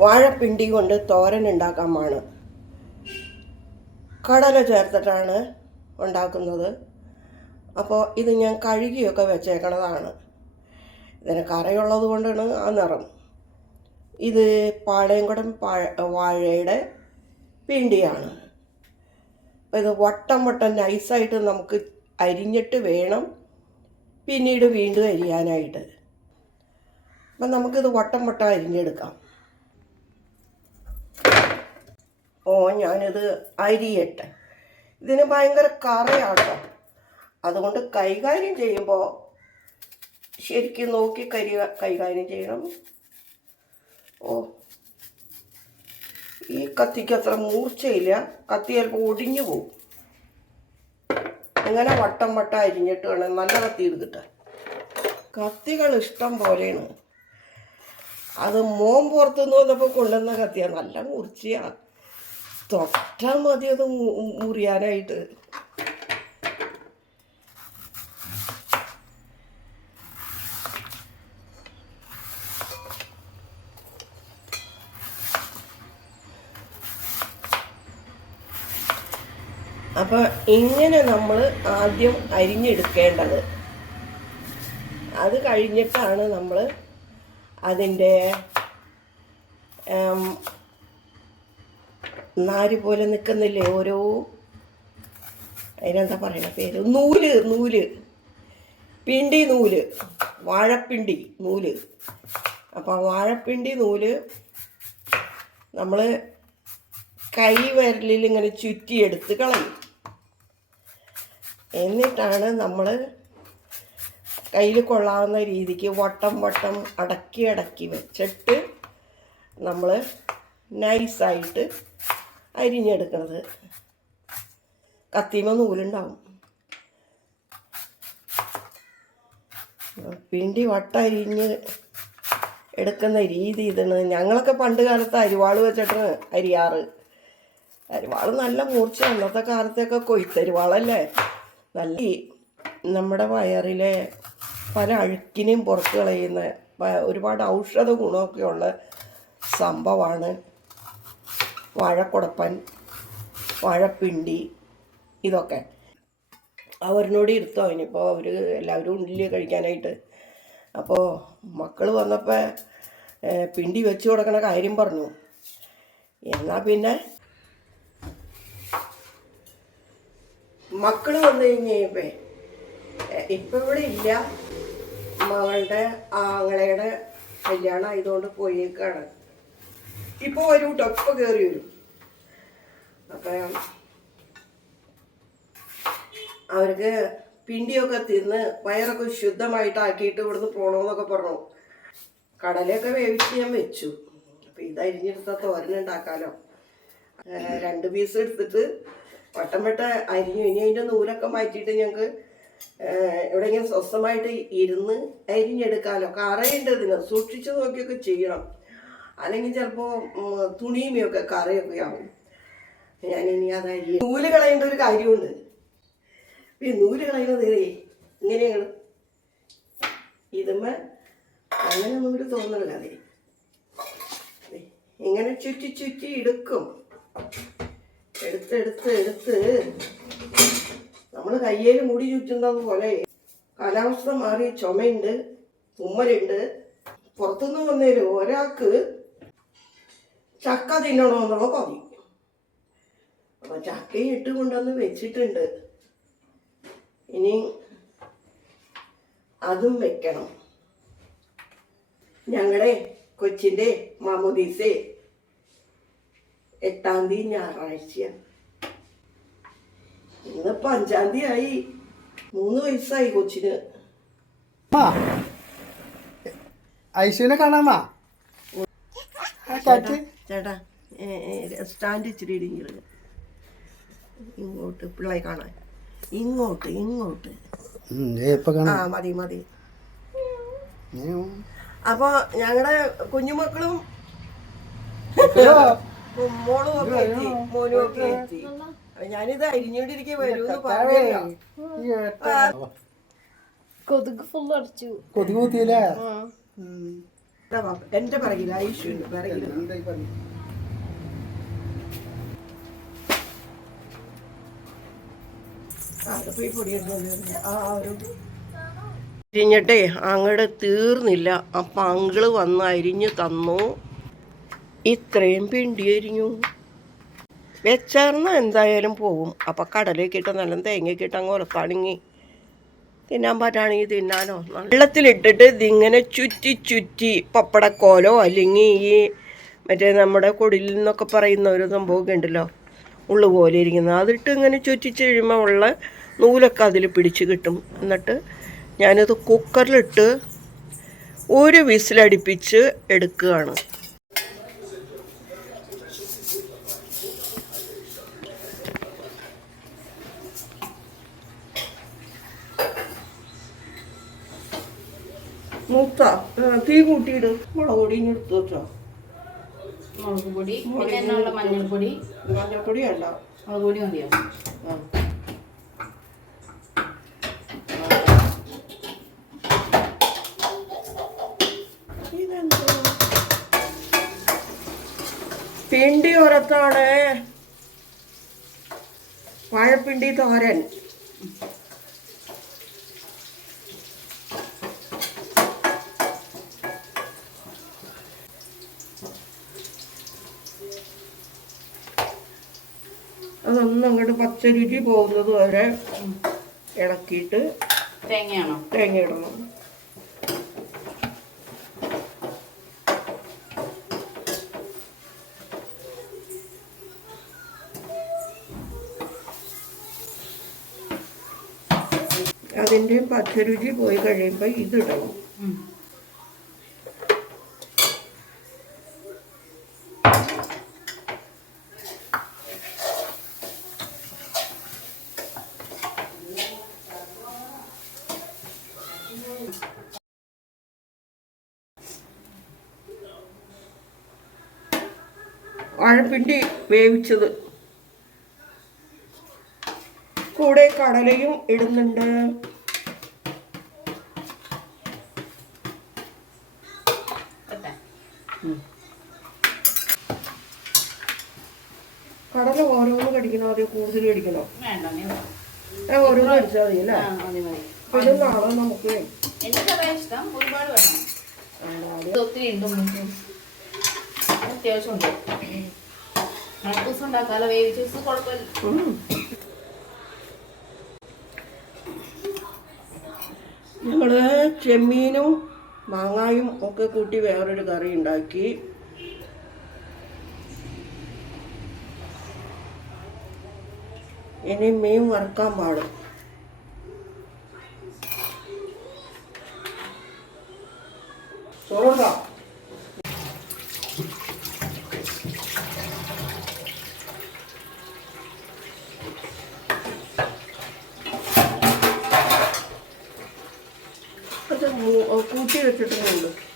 വാഴപ്പിണ്ടി കൊണ്ട് തോരൻ ഉണ്ടാക്കാമാണ്. കടല ചേർത്തിട്ടാണ് ഉണ്ടാക്കുന്നത്. അപ്പോൾ ഇത് ഞാൻ കഴുകിയൊക്കെ വെച്ചേക്കണതാണ്. ഇതിന് കറയുള്ളത് കൊണ്ടാണ് ആ നിറം. ഇത് പാളയംകുടം പാഴ വാഴയുടെ പിണ്ടിയാണ്. അപ്പോൾ ഇത് വട്ടം വട്ടം നൈസായിട്ട് നമുക്ക് അരിഞ്ഞിട്ട് വേണം പിന്നീട് വീണ്ടും അരിയാനായിട്ട്. അപ്പം നമുക്കിത് വട്ടം വട്ടം അരിഞ്ഞെടുക്കാം. ഓ ഞാനിത് അരിയട്ടെ. ഇതിന് ഭയങ്കര കറയാട്ടോ. അതുകൊണ്ട് കൈകാര്യം ചെയ്യുമ്പോൾ ശരിക്കും നോക്കി കരി കൈകാര്യം ചെയ്യണം. ഓ ഈ കത്തിക്ക് അത്ര മൂർച്ചയില്ല. കത്തി ചിലപ്പോൾ ഒടിഞ്ഞു പോകും ഇങ്ങനെ വട്ടം വട്ടം അരിഞ്ഞിട്ട് വേണം നല്ല കത്തി കിട്ടാൻ കത്തികൾ ഇഷ്ടം പോലെയാണ്. അത് മോൻ പുറത്തുനിന്ന് വന്നപ്പോൾ കൊണ്ടുവന്ന കത്തിയാണ് നല്ല മുറിച്ചിയാ തൊട്ടാൽ മതി അത് മുറിയാനായിട്ട്. അപ്പോൾ ഇങ്ങനെ നമ്മൾ ആദ്യം അരിഞ്ഞെടുക്കേണ്ടത്. അത് കഴിഞ്ഞിട്ടാണ് നമ്മൾ അതിന്റെ നാര് പോലെ നിൽക്കുന്നില്ലേ? ഓരോ അതിനെന്താ പറയണ? പേര്? നൂൽ നൂൽ. പിണ്ടി നൂൽ. വാഴപ്പിണ്ടി നൂൽ. അപ്പോൾ വാഴപ്പിണ്ടി നൂൽ നമ്മൾ കൈ വിരലിൽ ഇങ്ങനെ ചുറ്റിയെടുത്ത് കളയും. എന്നിട്ടാണ് നമ്മൾ കയ്യിൽ കൊള്ളാവുന്ന രീതിക്ക് വട്ടം വട്ടം അടക്കി അടക്കി വെച്ചിട്ട് നമ്മൾ നൈസായിട്ട് അരിഞ്ഞെടുക്കുന്നത് കത്തിമ നൂലുണ്ടാവും. പിണ്ടി വട്ട അരിഞ്ഞ് എടുക്കുന്ന രീതി ഇതാണ്. ഞങ്ങളൊക്കെ പണ്ട് കാലത്ത് അരിവാൾ വെച്ചിട്ട് അരിയാറ്. അരിവാൾ നല്ല മൂർച്ച അന്നത്തെ കാലത്തൊക്കെ കൊയ്ത്തരിവാളല്ലേ നല്ല നമ്മുടെ വയറിലെ പല അഴുക്കിനെയും പുറത്ത് കളയുന്ന ഒരുപാട് ഔഷധ ഗുണമൊക്കെ ഉള്ള സംഭവമാണ് വാഴക്കുടപ്പൻ വാഴപ്പിണ്ടി ഇതൊക്കെ. അവരിനോട് ഇരുത്തോ. ഇനിയിപ്പോൾ അവർ എല്ലാവരും ഉണ്ടില്ല കഴിക്കാനായിട്ട്. അപ്പോൾ മക്കൾ വന്നപ്പോൾ പിണ്ടി വെച്ച് കൊടുക്കണ കാര്യം പറഞ്ഞു. എന്നാൽ പിന്നെ? മക്കൾ വന്നു കഴിഞ്ഞപ്പോ ഇപ്പം ഇവിടെ ഇല്ല. മകളുടെ ആങ്ങളയുടെ കല്യാണം ആയതുകൊണ്ട് പോയേക്കാണ്. ഇപ്പോൾ ഒരു ടൊപ്പ് കയറി വരും. അപ്പം അവർക്ക് പിണ്ടിയൊക്കെ തിന്ന് വയറൊക്കെ ശുദ്ധമായിട്ടാക്കിയിട്ട് ഇവിടുന്ന് പോകണമെന്നൊക്കെ പറഞ്ഞു. കടലയൊക്കെ വേവിച്ച് ഞാൻ വെച്ചു. അപ്പം ഇത് അരിഞ്ഞെടുത്ത തോരൻ ഉണ്ടാക്കാമല്ലോ രണ്ട് പീസ് എടുത്തിട്ട് വട്ടം വട്ട അരിഞ്ഞു. ഇനി അതിന്റെ നൂലൊക്കെ മാറ്റിയിട്ട് ഞങ്ങൾക്ക് എവിടെയെങ്കിലും സ്വസ്ഥമായിട്ട് ഇരുന്ന് അരിഞ്ഞെടുക്കാമല്ലോ കറയേണ്ടതിന് സൂക്ഷിച്ച് നോക്കിയൊക്കെ ചെയ്യണം. അല്ലെങ്കിൽ ചിലപ്പോൾ തുണിയുമൊക്കെ കറിയൊക്കെ ആവും. ഞാനിനി അത് അരി നൂൽ കളയേണ്ട ഒരു കാര്യമുണ്ട്. ഈ നൂൽ കളയുന്നത് ഇങ്ങനെയാണ്. ഇതുമ്മ അങ്ങനെ നൂൽ തോന്നണില്ല അതെ. ഇങ്ങനെ ചുറ്റി ചുറ്റി എടുക്കും. എടുത്തെടുത്ത് എടുത്ത് എടുത്ത്. നമ്മൾ കയ്യിൽ മുടി ചുറ്റുന്നത് പോലെ കാലാവസ്ഥ മാറി ചുമയുണ്ട് തുമ്മലുണ്ട്. പുറത്തുനിന്ന് വന്നതിൽ ഒരാൾക്ക് ചക്ക തിന്നണമെന്നുള്ള കൊതി. അപ്പൊ ചക്കയും ഇട്ട് കൊണ്ടുവന്ന് വെച്ചിട്ടുണ്ട്. ഇനി അതും വെക്കണം. ഞങ്ങളുടെ കൊച്ചിന്റെ മാമുദീസേ എട്ടാം തീയതി ഞായറാഴ്ചയാണ്. ഇന്നിപ്പോ അഞ്ചാം തീയതി ആയി. മൂന്ന് വയസ്സായി കൊച്ചിന്. ഐശുവിനെ കാണാമാ കാറ്റ് ചേട്ടാ സ്റ്റാൻഡ് ഇച്ചിരി ഇടിഞ്ഞിരുന്നു ഇങ്ങോട്ട് പിള്ളേ കാണാൻ. ഇങ്ങോട്ട് ഇങ്ങോട്ട്. ആ മതി മതി. അപ്പോൾ അപ്പൊ ഞങ്ങളുടെ കുഞ്ഞുമക്കളും? മോളും ഒക്കെ എത്തി മോനും ഒക്കെ എത്തി. ഞാനിത് അരിഞ്ഞോണ്ടിരിക്കെ വരൂന്ന് കൊതുക് ഫുൾ അടിച്ചു. കൊതുക് കുത്തിയില്ലേ? എന്റെ പറയില്ല പറഞ്ഞു അരിഞ്ഞിട്ടേ അങ്ങടെ തീർന്നില്ല. അപ്പം അങ്കിൾ വന്ന് അരിഞ്ഞു തന്നു. ഇത്രയും പിണ്ടി അരിഞ്ഞു വെച്ചാർന്ന എന്തായാലും പോവും. അപ്പം കടലേക്ക് ഇട്ട് നല്ല തേങ്ങയ്ക്കിട്ട് അങ്ങ് ഉറക്കാണെങ്കിൽ തിന്നാൻ പാറ്റാണെങ്കിൽ തിന്നാനോ വെള്ളത്തിലിട്ടിട്ട് ഇതിങ്ങനെ ചുറ്റി ചുറ്റി പപ്പടക്കോലോ അല്ലെങ്കിൽ ഈ മറ്റേ നമ്മുടെ കൊടിൽ നിന്നൊക്കെ പറയുന്ന ഒരു സംഭവമൊക്കെ ഉണ്ടല്ലോ ഉള്ളു പോലെ ഇരിക്കുന്നത്. അതിട്ട് ഇങ്ങനെ ചുറ്റിച്ച് കഴിയുമ്പോൾ ഉള്ള നൂലൊക്കെ അതിൽ പിടിച്ച് കിട്ടും. എന്നിട്ട് ഞാനത് കുക്കറിലിട്ട് ഒരു വിസിലടിപ്പിച്ച് എടുക്കുകയാണ്. മൂത്ത തീ കൂട്ടിയിടും. മുളക് പൊടി എടുത്തു വെച്ചോ. മുളക് പൊടി പിന്നെ എന്നുള്ള മഞ്ഞൾപ്പൊടി. മഞ്ഞൾപ്പൊടി വേണ്ട. മുളക് പൊടി മതിയോ പിണ്ടി ഉരത്താണ് വാഴപ്പിണ്ടി തോരൻ. അതൊന്നും പച്ച രുചി പോകുന്നത് വരെ ഇളക്കിയിട്ട് തേങ്ങയാണോ? തേങ്ങ ഇടണം അതിന്റെയും പച്ചരുചി പോയി കഴിയുമ്പോൾ ഇതിടണം. വാഴപ്പിണ്ടി വേവിച്ചത്. കൂടെ കടലയും ഇടുന്നുണ്ട്. കടല ഓരോന്ന് കടിക്കണോ അതോ കൂടുതൽ കടിക്കണോ. ഓരോന്ന് കടിച്ചാൽ മതി അല്ലേ? ഇത് നാളെ നമുക്ക്. ഒത്തിരി ഉണ്ട് നമുക്ക് അത്യാവശ്യം ഉണ്ട്. ദിവസം ഉണ്ടാക്കാലോ വേവിച്ച് ദിവസം കുഴപ്പമില്ല. ഉം. ഞങ്ങൾ ചെമ്മീനും മാങ്ങായും ഒക്കെ കൂട്ടി വേറൊരു കറി ഉണ്ടാക്കി. ഇനി മീൻ വറുക്കാൻ പാടും. ചോറുണ്ടോ? അത് കൂട്ടി വെച്ചിട്ടുണ്ട്